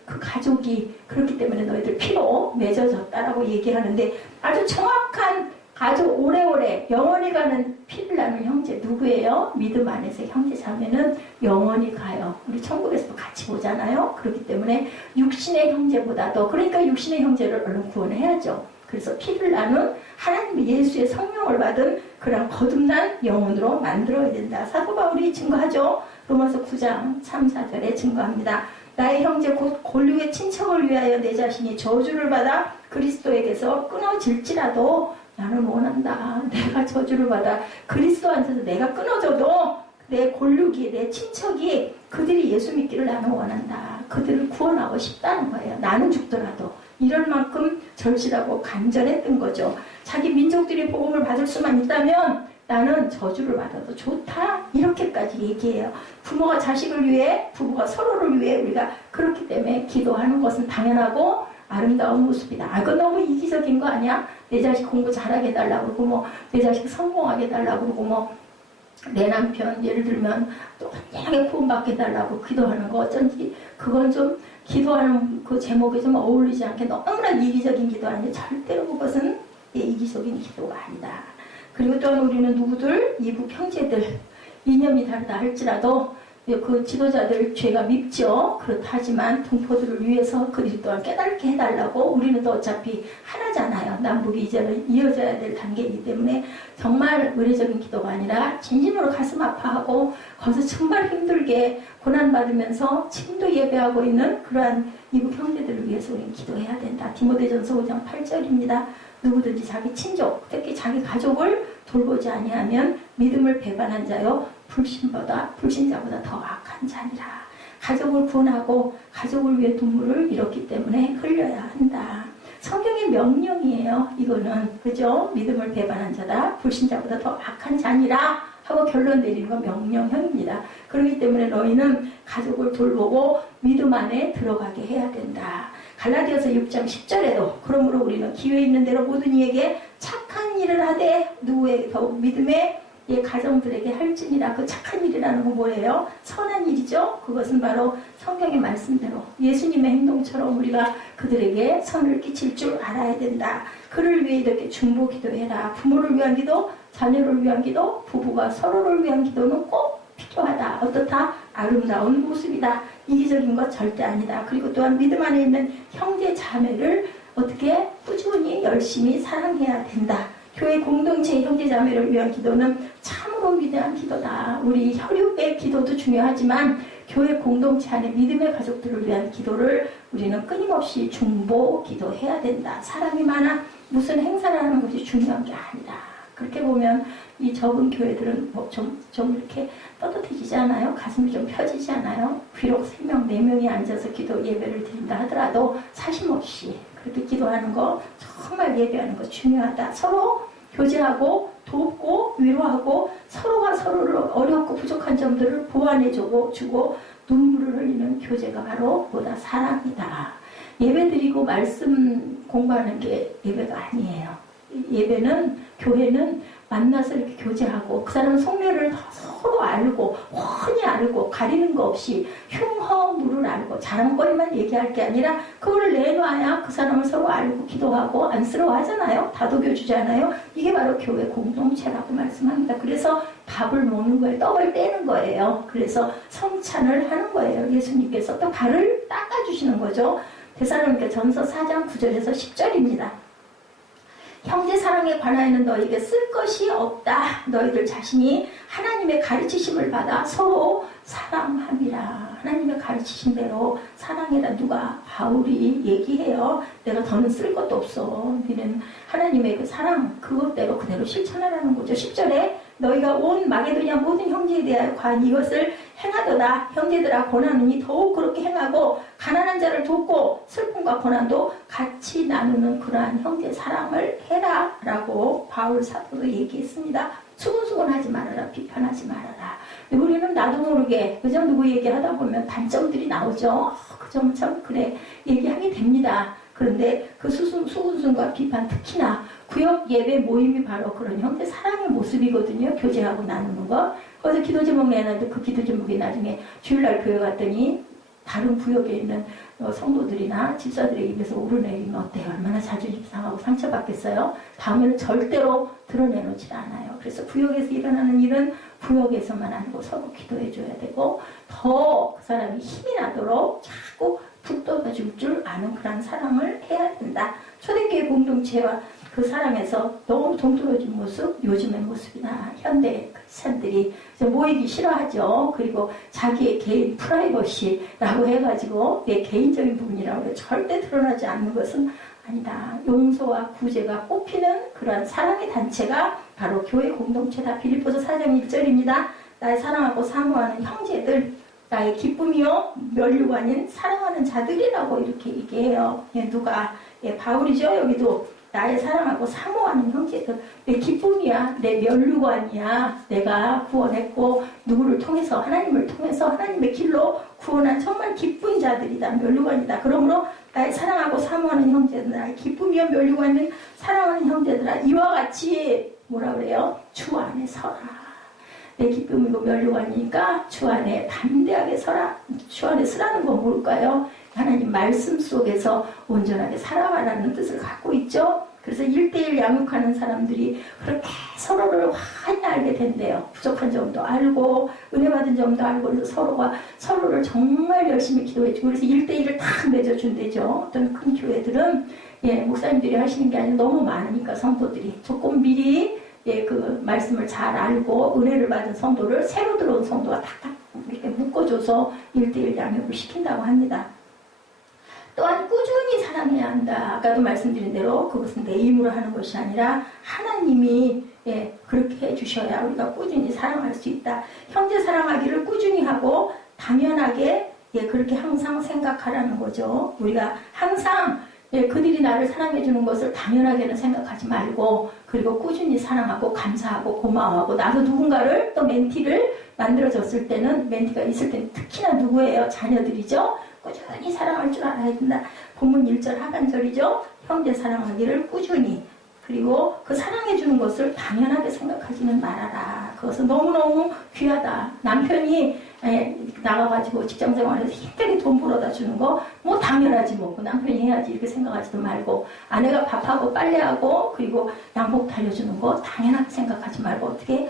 그 가족이 그렇기 때문에 너희들 피로 맺어졌다라고 얘기하는데 아주 정확한 아주 오래오래 영원히 가는 피를 나눈 형제 누구예요? 믿음 안에서 형제 자매는 영원히 가요. 우리 천국에서도 같이 보잖아요. 그렇기 때문에 육신의 형제보다도 그러니까 육신의 형제를 얼른 구원해야죠. 그래서 피를 나눈 하나님의 예수의 성령을 받은 그런 거듭난 영혼으로 만들어야 된다. 사도 바울이 증거하죠. 로마서 9장 3, 4절에 증거합니다. 나의 형제 곧 골육의 친척을 위하여 내 자신이 저주를 받아 그리스도에게서 끊어질지라도 나는 원한다. 내가 저주를 받아 그리스도 안에서 내가 끊어져도 내 골육이 내 친척이 그들이 예수 믿기를 나는 원한다. 그들을 구원하고 싶다는 거예요. 나는 죽더라도 이럴 만큼 절실하고 간절했던 거죠. 자기 민족들이 복음을 받을 수만 있다면 나는 저주를 받아도 좋다. 이렇게까지 얘기해요. 부모가 자식을 위해 부부가 서로를 위해 우리가 그렇기 때문에 기도하는 것은 당연하고 아름다운 모습이다. 그건 너무 이기적인 거 아니야? 내 자식 공부 잘하게 해달라고 그러고 내 자식 성공하게 해달라고 그러고 내 남편 예를 들면 또 환하게 구원받게 해달라고 기도하는 거 어쩐지 그건 좀 기도하는 그 제목에 좀 어울리지 않게 너무나 이기적인 기도 아니에요. 절대로 그것은 이기적인 기도가 아니다. 그리고 또한 우리는 누구들? 이북 형제들 이념이 다르다 할지라도 그 지도자들 죄가 밉죠. 그렇다지만 동포들을 위해서 그리스도 또한 깨닫게 해달라고 우리는 또 어차피 하나잖아요. 남북이 이제는 이어져야 될 단계이기 때문에 정말 의례적인 기도가 아니라 진심으로 가슴 아파하고 거기서 정말 힘들게 고난받으면서 지금도 예배하고 있는 그러한 이북 형제들을 위해서 우리는 기도해야 된다. 디모데전서 5장 8절입니다. 누구든지 자기 친족, 특히 자기 가족을 돌보지 아니하면 믿음을 배반한 자요 불신자보다 더 악한 자니라. 가족을 구원하고 가족을 위해 눈물을 잃었기 때문에 흘려야 한다. 성경의 명령이에요. 이거는 그죠? 믿음을 배반한 자다. 불신자보다 더 악한 자니라 하고 결론 내리는 건 명령형입니다. 그렇기 때문에 너희는 가족을 돌보고 믿음 안에 들어가게 해야 된다. 갈라디아서 6장 10절에도 그러므로 우리는 기회 있는 대로 모든 이에게 착한 일을 하되 누구에게 더욱 믿음의 가정들에게 할지니라. 그 착한 일이라는 건 뭐예요? 선한 일이죠. 그것은 바로 성경의 말씀대로 예수님의 행동처럼 우리가 그들에게 선을 끼칠 줄 알아야 된다. 그를 위해 이렇게 중보 기도해라. 부모를 위한 기도, 자녀를 위한 기도, 부부가 서로를 위한 기도는 꼭 필요하다. 어떻다? 아름다운 모습이다. 이기적인 것 절대 아니다. 그리고 또한 믿음 안에 있는 형제 자매를 어떻게 꾸준히 열심히 사랑해야 된다. 교회 공동체 형제 자매를 위한 기도는 참으로 위대한 기도다. 우리 혈육의 기도도 중요하지만 교회 공동체 안에 믿음의 가족들을 위한 기도를 우리는 끊임없이 중보 기도해야 된다. 사람이 많아 무슨 행사를 하는 것이 중요한 게 아니다. 그렇게 보면 이 적은 교회들은 좀 이렇게 떳떳해지지 않아요? 가슴이 좀 펴지지 않아요? 비록 3명, 4명이 앉아서 기도 예배를 드린다 하더라도 사심없이 그렇게 기도하는 거 정말 예배하는 거 중요하다. 서로 교제하고 돕고 위로하고 서로가 서로를 어렵고 부족한 점들을 보완해주고 눈물을 흘리는 교제가 바로 보다 사랑이다. 예배드리고 말씀 공부하는 게 예배가 아니에요. 예배는 교회는 만나서 이렇게 교제하고 그 사람 속내를 서로 알고 훤히 알고 가리는 거 없이 흉허물을 알고 자랑거리만 얘기할 게 아니라 그거를 내놔야 그 사람을 서로 알고 기도하고 안쓰러워하잖아요. 다독여주잖아요. 이게 바로 교회 공동체라고 말씀합니다. 그래서 밥을 먹는 거예요. 떡을 떼는 거예요. 그래서 성찬을 하는 거예요. 예수님께서 또 발을 닦아주시는 거죠. 데살로니가 전서 4장 9절에서 10절입니다. 형제 사랑에 관하여는 너에게 쓸 것이 없다. 너희들 자신이 하나님의 가르치심을 받아 서로 사랑함이라. 하나님의 가르치신 대로 사랑해라. 누가? 바울이 얘기해요. 내가 더는 쓸 것도 없어. 너희는 하나님의 그 사랑 그것대로 그대로 실천하라는 거죠. 10절에 너희가 온 마게도냐 모든 형제에 대하여 과연 이것을 행하도다. 형제들아 권하느니 더욱 그렇게 행하고 가난한 자를 돕고 슬픔과 고난도 같이 나누는 그러한 형제 사랑을 해라 라고 바울 사도도 얘기했습니다. 수근수근하지 말아라. 비판하지 말아라. 우리는 나도 모르게 그저 누구 얘기하다 보면 단점들이 나오죠. 그 점 참 그래 얘기하게 됩니다. 그런데 그 수근수근과 비판 특히나 구역 예배 모임이 바로 그런 형제 사랑의 모습이거든요. 교제하고 나누는 거. 그래서 기도 제목 내놨는데 그 기도 제목이 나중에 주일날 교회 갔더니 다른 구역에 있는 성도들이나 집사들의 입에서 오르내리면 어때요? 얼마나 자존심 상하고 상처받겠어요? 다음에는 절대로 드러내놓지 않아요. 그래서 구역에서 일어나는 일은 구역에서만 아니고 서로 기도해줘야 되고 더 그 사람이 힘이 나도록 자꾸 북돋아줄 줄 아는 그런 사랑을 해야 된다. 초대교회 공동체와 그 사랑에서 너무 동떨어진 모습, 요즘의 모습이나 현대 크리스찬들이 모이기 싫어하죠. 그리고 자기의 개인 프라이버시라고 해가지고 내 개인적인 부분이라고 해서 절대 드러나지 않는 것은 아니다. 용서와 구제가 꽃피는 그러한 사랑의 단체가 바로 교회 공동체다. 빌립보서 4장 1절입니다. 나의 사랑하고 사모하는 형제들, 나의 기쁨이요 면류가 아닌 사랑하는 자들이라고 이렇게 얘기해요. 누가? 바울이죠. 여기도 나의 사랑하고 사모하는 형제들, 내 기쁨이야, 내 면류관이야. 내가 구원했고 누구를 통해서 하나님을 통해서 하나님의 길로 구원한 정말 기쁜 자들이다. 면류관이다. 그러므로 나의 사랑하고 사모하는 형제들, 나의 기쁨이요 면류관인 사랑하는 형제들아, 이와 같이 뭐라 그래요? 주 안에 서라. 내 기쁨이고 면류관이니까 주 안에 담대하게 서라. 주 안에 서라는 건 뭘까요? 하나님 말씀 속에서 온전하게 살아가라는 뜻을 갖고 있죠. 그래서 1대1 양육하는 사람들이 그렇게 서로를 환히 알게 된대요. 부족한 점도 알고 은혜 받은 점도 알고 그래서 서로가 서로를 정말 열심히 기도해주고 그래서 1대1을 탁 맺어준대죠. 어떤 큰 교회들은 목사님들이 하시는 게 아니라 너무 많으니까 성도들이 조금 미리 그 말씀을 잘 알고 은혜를 받은 성도를 새로 들어온 성도가 탁탁 이렇게 묶어줘서 1대1 양육을 시킨다고 합니다. 또한 꾸준히 사랑해야 한다. 아까도 말씀드린 대로 그것은 내 힘으로 하는 것이 아니라 하나님이 그렇게 해주셔야 우리가 꾸준히 사랑할 수 있다. 형제 사랑하기를 꾸준히 하고 당연하게 그렇게 항상 생각하라는 거죠. 우리가 항상 그들이 나를 사랑해 주는 것을 당연하게는 생각하지 말고 그리고 꾸준히 사랑하고 감사하고 고마워하고 나도 누군가를 또 멘티를 만들어줬을 때는 멘티가 있을 때는 특히나 누구예요? 자녀들이죠. 꾸준히 사랑할 줄 알아야 된다. 본문 1절 하반절이죠. 형제 사랑하기를 꾸준히 그리고 그 사랑해주는 것을 당연하게 생각하지는 말아라. 그것은 너무너무 귀하다. 남편이 나가가지고 직장생활에서 힘들게 돈 벌어다 주는 거 뭐 당연하지 뭐 그 남편이 해야지 이렇게 생각하지도 말고 아내가 밥하고 빨래하고 그리고 양복 달려주는 거 당연하게 생각하지 말고 어떻게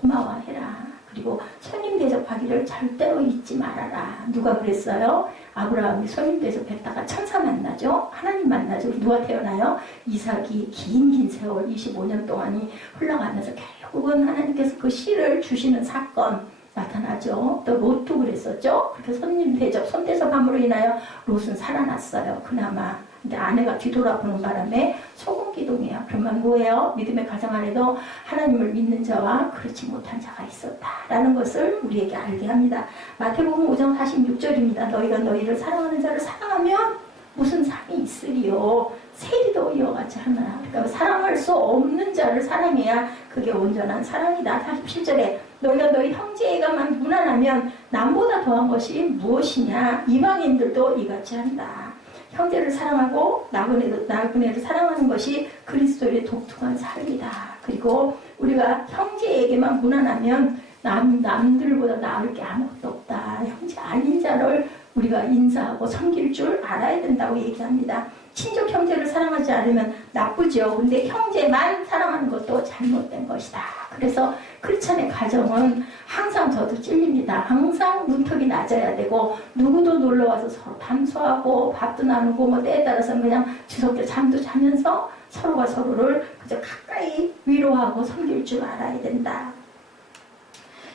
고마워해라. 그리고 손님 대접하기를 절대로 잊지 말아라. 누가 그랬어요? 아브라함이 손님 대접했다가 천사 만나죠? 하나님 만나죠? 누가 태어나요? 이삭이 긴 세월 25년 동안이 흘러가면서 결국은 하나님께서 그 씨를 주시는 사건 나타나죠. 또 롯도 그랬었죠? 그렇게 손님 대접, 손 대접함으로 인하여 롯은 살아났어요. 그나마. 근데 아내가 뒤돌아보는 바람에 소금 기둥이에요. 그러면 뭐예요? 믿음의 가정 안에도 하나님을 믿는 자와 그렇지 못한 자가 있었다라는 것을 우리에게 알게 합니다. 마태복음 5장 46절입니다. 너희가 너희를 사랑하는 자를 사랑하면 무슨 상이 있으리요? 세리도 이와 같이 하느라. 그러니까 사랑할 수 없는 자를 사랑해야 그게 온전한 사랑이다. 47절에 너희가 너희 형제에게만 무난하면 남보다 더한 것이 무엇이냐? 이방인들도 이같이 한다. 형제를 사랑하고 나그네를 사랑하는 것이 그리스도의 독특한 삶이다. 그리고 우리가 형제에게만 무난하면 남들보다 나을 게 아무것도 없다. 형제 아닌 자를 우리가 인사하고 섬길 줄 알아야 된다고 얘기합니다. 친족 형제를 사랑하지 않으면 나쁘죠. 근데 형제만 사랑하는 것도 잘못된 것이다. 그래서 크리스찬의 가정은 항상 저도 찔립니다. 항상 문턱이 낮아야 되고 누구도 놀러와서 서로 담소하고 밥도 나누고 뭐 때에 따라서는 그냥 주석대 잠도 자면서 서로가 서로를 그저 가까이 위로하고 섬길 줄 알아야 된다.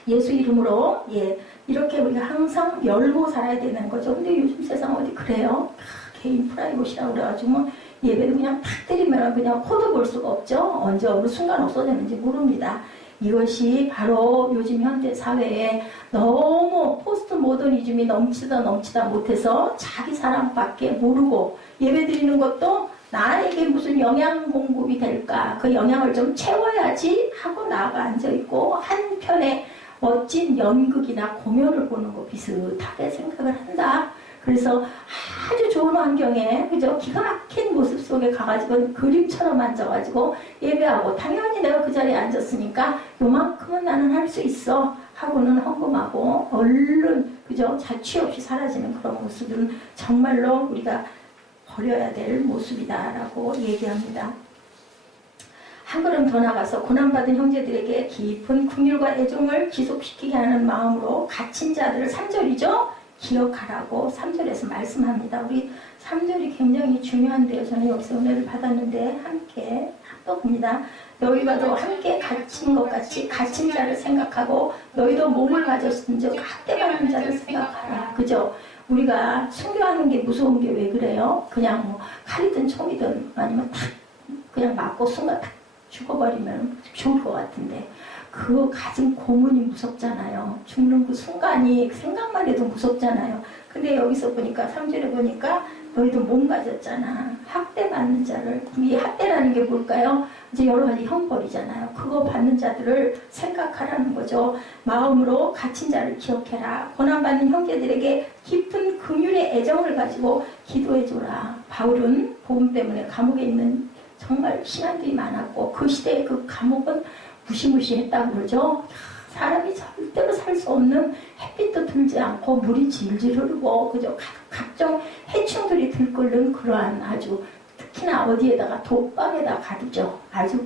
예수 이름으로 이렇게 우리가 항상 열고 살아야 되는 거죠. 근데 요즘 세상 어디 그래요? 개인 프라이빗이라고 그래가지고 예배도 그냥 탁 때리면 그냥 코도 볼 수가 없죠. 언제 어느 순간 없어졌는지 모릅니다. 이것이 바로 요즘 현대 사회에 너무 포스트 모더니즘이 넘치다 못해서 자기 사랑밖에 모르고 예배 드리는 것도 나에게 무슨 영양 공급이 될까? 그 영양을 좀 채워야지 하고 나가 앉아있고 한편에 멋진 연극이나 공연을 보는 거 비슷하게 생각을 한다. 그래서 아주 좋은 환경에 그죠? 기가 막힌 모습 속에 가가지고 그림처럼 앉아가지고 예배하고 당연히 내가 그 자리에 앉았으니까 요만큼은 나는 할 수 있어 하고는 헌금하고 얼른 그죠? 자취 없이 사라지는 그런 모습은 정말로 우리가 버려야 될 모습이다라고 얘기합니다. 한 걸음 더 나가서 고난받은 형제들에게 깊은 긍휼과 애정을 지속시키게 하는 마음으로 갇힌 자들을 3절이죠. 기억하라고 3절에서 말씀합니다. 우리 3절이 굉장히 중요한데요. 저는 여기서 은혜를 받았는데 함께 합독합니다. 너희가도 함께 갇힌 것 같이 갇힌 자를 생각하고 너희도 몸을 가졌은 즉 학대받는 자를 생각하라. 그죠? 우리가 순교하는 게 무서운 게 왜 그래요? 그냥 뭐 칼이든 총이든 아니면 탁 그냥 맞고 순간 탁 죽어버리면 좋을 것 같은데 그 가진 고문이 무섭잖아요. 죽는 그 순간이 생각만 해도 무섭잖아요. 근데 여기서 보니까 3절에 보니까 너희도 몸 가졌잖아. 학대받는 자를. 이 학대라는 게 뭘까요? 이제 여러 가지 형벌이잖아요. 그거 받는 자들을 생각하라는 거죠. 마음으로 갇힌 자를 기억해라. 고난받는 형제들에게 깊은 긍휼의 애정을 가지고 기도해줘라. 바울은 복음 때문에 감옥에 있는 정말 시간들이 많았고 그 시대의 그 감옥은 무시무시했다고 그러죠. 사람이 절대로 살 수 없는 햇빛도 들지 않고 물이 질질 흐르고 그죠? 각종 해충들이 들끓는 그러한 아주 특히나 어디에다가 독방에다 가두죠. 아주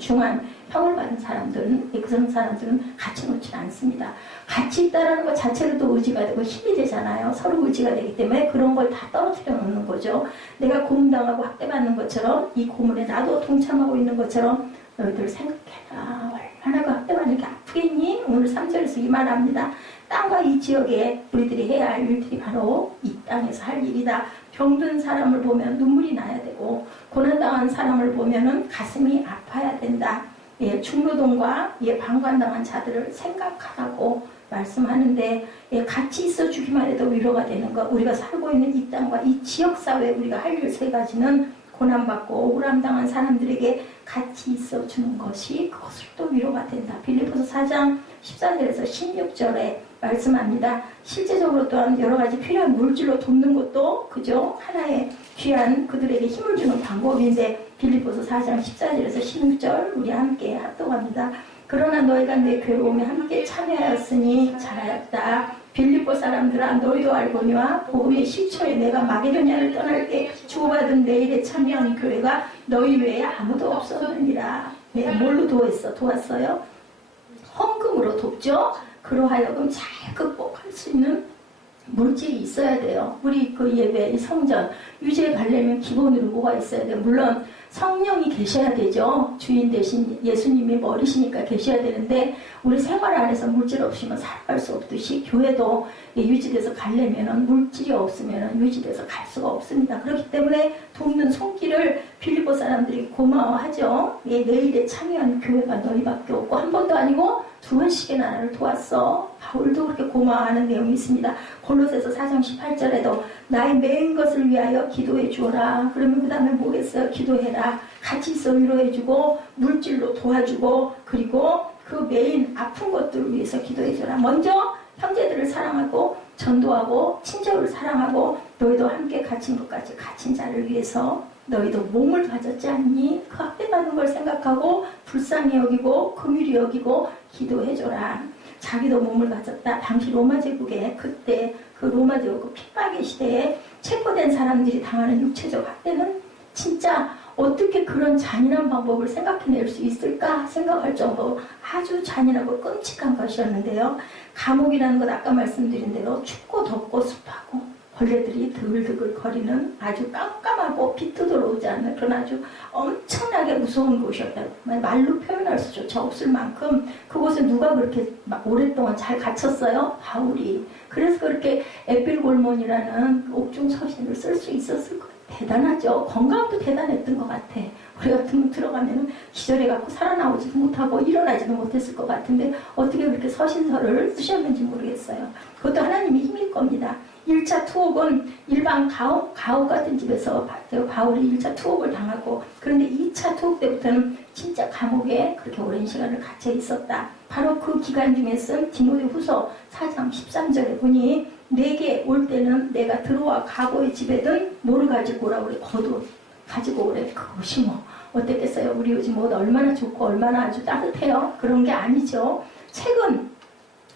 중한 형을 받은 사람들은, 그런 사람들은 같이 놓지 않습니다. 같이 있다라는 것 자체로도 의지가 되고 힘이 되잖아요. 서로 의지가 되기 때문에 그런 걸 다 떨어뜨려 놓는 거죠. 내가 고문당하고 학대받는 것처럼 이 고문에 나도 동참하고 있는 것처럼 너희들 생각해라. 얼마나 그 학대받는 게 아프겠니? 오늘 3절에서 이 말합니다. 땅과 이 지역에 우리들이 해야 할 일들이 바로 이 땅에서 할 일이다. 병든 사람을 보면 눈물이 나야 되고 고난당한 사람을 보면은 가슴이 아파야 된다. 예, 중노동과 방관당한 자들을 생각하라고 말씀하는데, 예, 같이 있어 주기만 해도 위로가 되는 것. 우리가 살고 있는 이 땅과 이 지역사회에 우리가 할 일 세 가지는 고난받고 억울함당한 사람들에게 같이 있어 주는 것이 그것을 또 위로가 된다. 빌립보서 4장 14절에서 16절에 말씀합니다. 실제적으로 또한 여러 가지 필요한 물질로 돕는 것도 그죠? 하나의 귀한 그들에게 힘을 주는 방법인데, 빌립보서 4장 14절에서 16절 우리 함께 합독합니다. 그러나 너희가 내 괴로움에 함께 참여하였으니 잘하였다. 빌립보 사람들아, 너희도 알거니와 복음의 시초에 내가 마게도냐를 떠날 때 주고받은 내 일에 참여한 교회가 너희 외에 아무도 없었느니라. 네, 뭘로 도왔어요? 헌금으로 돕죠. 그러하여금 잘 극복할 수 있는 물질이 있어야 돼요. 우리 그 예배, 이 성전 유지해 가려면 기본으로 뭐가 있어야 돼요? 물론 성령이 계셔야 되죠. 주인 대신 예수님이 머리시니까 계셔야 되는데, 우리 생활 안에서 물질 없이면 살아갈 수 없듯이 교회도 유지돼서 가려면 물질이 없으면 유지돼서 갈 수가 없습니다. 그렇기 때문에 돕는 손길을 빌립보 사람들이 고마워하죠. 내 일에 참여한 교회가 너희밖에 없고, 한 번도 아니고 2번씩이나 나를 도왔어. 바울도 그렇게 고마워하는 내용이 있습니다. 골로새서 4장 18절에도 나의 메인 것을 위하여 기도해 주어라. 그러면 그 다음에 뭐겠어요? 기도해라. 같이 있어 위로해주고 물질로 도와주고, 그리고 그 메인 아픈 것들을 위해서 기도해줘라. 먼저 형제들을 사랑하고 전도하고 친족을 사랑하고, 너희도 함께 갇힌 것 같이 갇힌 자를 위해서 너희도 몸을 가졌지 않니? 그 학대받는 걸 생각하고 불쌍히 여기고 긍휼히 여기고 기도해줘라. 자기도 몸을 가졌다. 당시 로마 제국에, 그때 그 로마 제국 핍박의 시대에 체포된 사람들이 당하는 육체적 학대는 진짜 어떻게 그런 잔인한 방법을 생각해낼 수 있을까 생각할 정도로 아주 잔인하고 끔찍한 것이었는데요. 감옥이라는 것 아까 말씀드린 대로 춥고 덥고 습하고 벌레들이 드글드글 거리는 아주 깜깜하고 빛도 들어오지 않는 그런 아주 엄청나게 무서운 곳이었다고 말로 표현할 수조차 없을 만큼, 그곳에 누가 그렇게 오랫동안 잘 갇혔어요? 바울이. 그래서 그렇게 에필골몬이라는 옥중 서신을 쓸 수 있었을 거예요. 대단하죠. 건강도 대단했던 것 같아. 우리 같으면 들어가면 기절해갖고 살아나오지도 못하고 일어나지도 못했을 것 같은데 어떻게 그렇게 서신서를 쓰셨는지 모르겠어요. 그것도 하나님의 힘일 겁니다. 1차 투옥은 일반 가옥 같은 집에서 바울이 1차 투옥을 당하고, 그런데 2차 투옥 때부터는 진짜 감옥에 그렇게 오랜 시간을 갇혀 있었다. 바로 그 기간 중에 쓴 디모데후서 4장 13절에 보니 내게 올 때는 내가 들어와 가고의 집에든 뭐를 가지고 오라 그래? 겉옷 가지고 오래. 그것이 뭐 어땠겠어요? 우리 요즘 옷 얼마나 좋고 얼마나 아주 따뜻해요? 그런 게 아니죠. 책은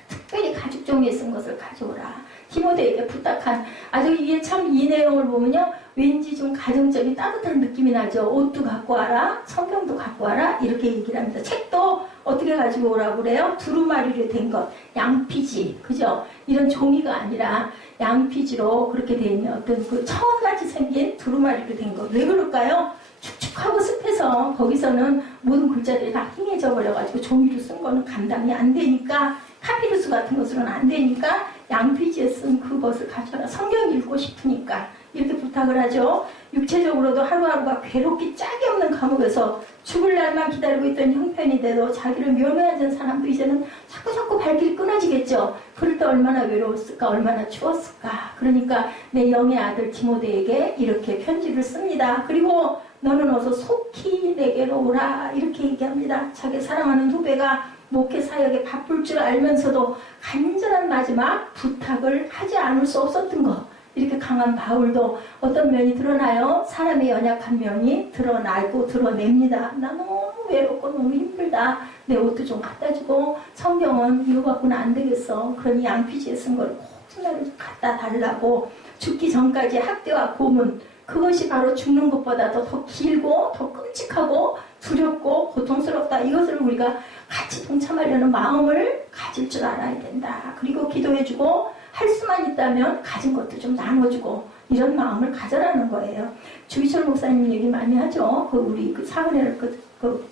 특별히 가죽 종이에 쓴 것을 가져오라. 디모데에게 부탁한, 아주 이게 참 이 내용을 보면요, 왠지 좀 가정적인 따뜻한 느낌이 나죠. 옷도 갖고 와라, 성경도 갖고 와라, 이렇게 얘기를 합니다. 책도 어떻게 가지고 오라고 그래요? 두루마리로 된 것, 양피지, 그죠? 이런 종이가 아니라 양피지로 그렇게 돼 있는 어떤 그 천같이 생긴 두루마리로 된 것. 왜 그럴까요? 축축하고 습해서 거기서는 모든 글자들이 다 흰해져 버려가지고 종이로 쓴 거는 감당이 안 되니까, 카피루스 같은 것으로는 안 되니까 양피지에 쓴 그것을 가져라. 성경 읽고 싶으니까 이렇게 부탁을 하죠. 육체적으로도 하루하루가 괴롭기 짝이 없는 감옥에서 죽을 날만 기다리고 있던 형편이 돼도 자기를 멸망하는 사람도 이제는 자꾸 발길이 끊어지겠죠. 그럴 때 얼마나 외로웠을까, 얼마나 추웠을까. 그러니까 내 영의 아들 디모데에게 이렇게 편지를 씁니다. 그리고 너는 어서 속히 내게로 오라, 이렇게 얘기합니다. 자기 사랑하는 후배가 목회 사역에 바쁠 줄 알면서도 간절한 마지막 부탁을 하지 않을 수 없었던 것. 이렇게 강한 바울도 어떤 면이 드러나요? 사람의 연약한 면이 드러나고 드러냅니다. 나 너무 외롭고 너무 힘들다. 내 옷도 좀 갖다 주고, 성경은 이거 갖고는 안 되겠어. 그러니 양피지에 쓴 걸 꼭 좀 갖다 달라고. 죽기 전까지 학대와 고문, 그것이 바로 죽는 것보다도 더 길고 더 끔찍하고 두렵고 고통스럽다. 이것을 우리가 같이 동참하려는 마음을 가질 줄 알아야 된다. 그리고 기도해주고 할 수만 있다면 가진 것도 좀 나눠주고 이런 마음을 가져라는 거예요. 주기철 목사님 얘기 많이 하죠. 우리 사은회를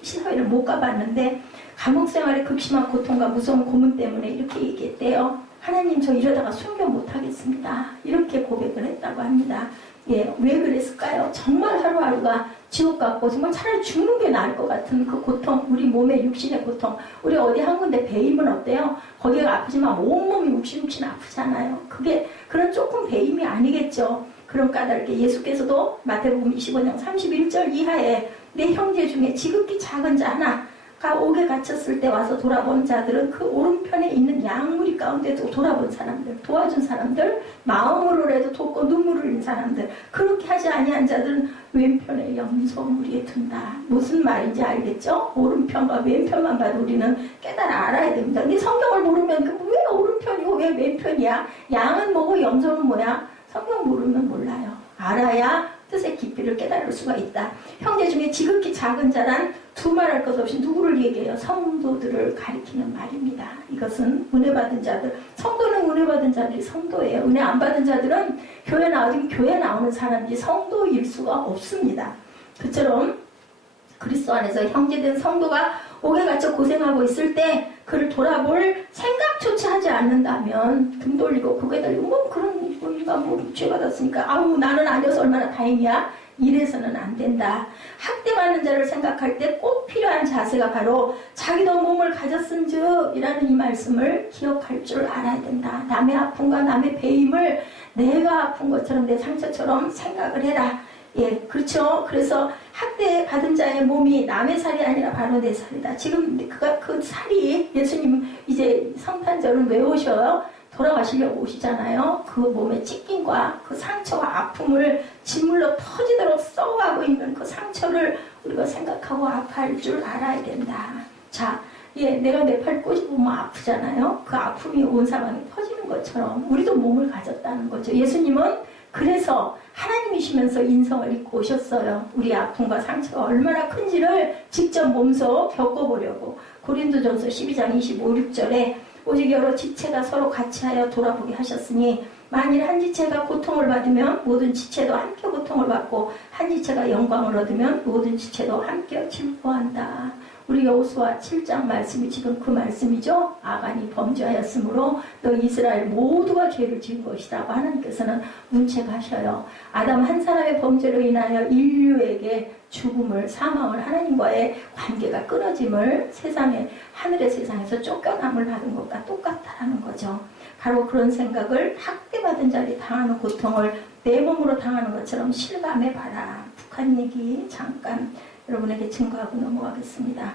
시사회를 못 가봤는데 감옥 생활의 극심한 고통과 무서운 고문 때문에 이렇게 얘기했대요. 하나님, 저 이러다가 순교 못하겠습니다. 이렇게 고백을 했다고 합니다. 예, 왜 그랬을까요? 정말 하루하루가 지옥 같고 정말 차라리 죽는 게 나을 것 같은 그 고통, 우리 몸의 육신의 고통. 우리 어디 한 군데 배임은 어때요? 거기가 아프지만 온몸이 욱신욱신 아프잖아요. 그게 그런 조금 배임이 아니겠죠. 그런 까닭에 예수께서도 마태복음 25장 31절 이하에 내 형제 중에 지극히 작은 자 하나가 옥에 갇혔을 때 와서 돌아본 자들은 그 오른편에 있는 양무리 가운데도 돌아본 사람들, 도와준 사람들, 마음으로라도 돕고 눈물을 흘린 사람들, 그렇게 하지 아니한 자들은 왼편에 염소무리에 둔다. 무슨 말인지 알겠죠? 오른편과 왼편만 봐도 우리는 깨달아 알아야 됩니다. 근데 성경을 모르면 왜 오른편이고 왜 왼편이야? 양은 뭐고 염소는 뭐야? 성경 모르면 몰라요. 알아야 뜻의 깊이를 깨달을 수가 있다. 형제 중에 지극히 작은 자란 두말할 것 없이 누구를 얘기해요? 성도들을 가리키는 말입니다. 이것은 은혜 받은 자들, 성도는 은혜 받은 자들이 성도예요. 은혜 안 받은 자들은 교회 나오면 교회 나오는 사람이 성도일 수가 없습니다. 그처럼 그리스도 안에서 형제된 성도가 옥에 갇혀 고생하고 있을 때 그를 돌아볼 생각조차 하지 않는다면 등 돌리고 고개 돌리고 뭐 그런 우리가 뭐 죄받았으니까 아우 나는 아니어서 얼마나 다행이야. 이래서는 안 된다. 학대받는 자를 생각할 때 꼭 필요한 자세가 바로 자기도 몸을 가졌은즉 이라는 이 말씀을 기억할 줄 알아야 된다. 남의 아픔과 남의 배임을 내가 아픈 것처럼 내 상처처럼 생각을 해라. 예, 그렇죠. 그래서 학대받은 자의 몸이 남의 살이 아니라 바로 내 살이다. 지금 그 살이 예수님 이제 성탄절은 왜 오셔요? 돌아가시려고 오시잖아요. 그 몸의 찢김과 그 상처와 아픔을 진물로 터지도록 썩어가고 있는 그 상처를 우리가 생각하고 아파할 줄 알아야 된다. 자, 예, 내가 내 팔 꼬집으면 아프잖아요. 그 아픔이 온 사방에 퍼지는 것처럼 우리도 몸을 가졌다는 거죠. 예수님은 그래서 하나님이시면서 인성을 입고 오셨어요. 우리 아픔과 상처가 얼마나 큰지를 직접 몸소 겪어보려고. 고린도전서 12장 25, 6절에 오직 여러 지체가 서로 같이하여 돌아보게 하셨으니 만일 한 지체가 고통을 받으면 모든 지체도 함께 고통을 받고 한 지체가 영광을 얻으면 모든 지체도 함께 즐거워한다. 우리 여호수아 7장 말씀이 지금 그 말씀이죠. 아간이 범죄하였으므로 너 이스라엘 모두가 죄를 지은 것이라고 하나님께서는 문책하셔요. 아담 한 사람의 범죄로 인하여 인류에게 죽음을, 사망을, 하나님과의 관계가 끊어짐을 세상에, 하늘의 세상에서 쫓겨남을 받은 것과 똑같다라는 거죠. 바로 그런 생각을 학대받은 자들이 당하는 고통을 내 몸으로 당하는 것처럼 실감해봐라. 북한 얘기 잠깐 여러분에게 증거하고 넘어가겠습니다.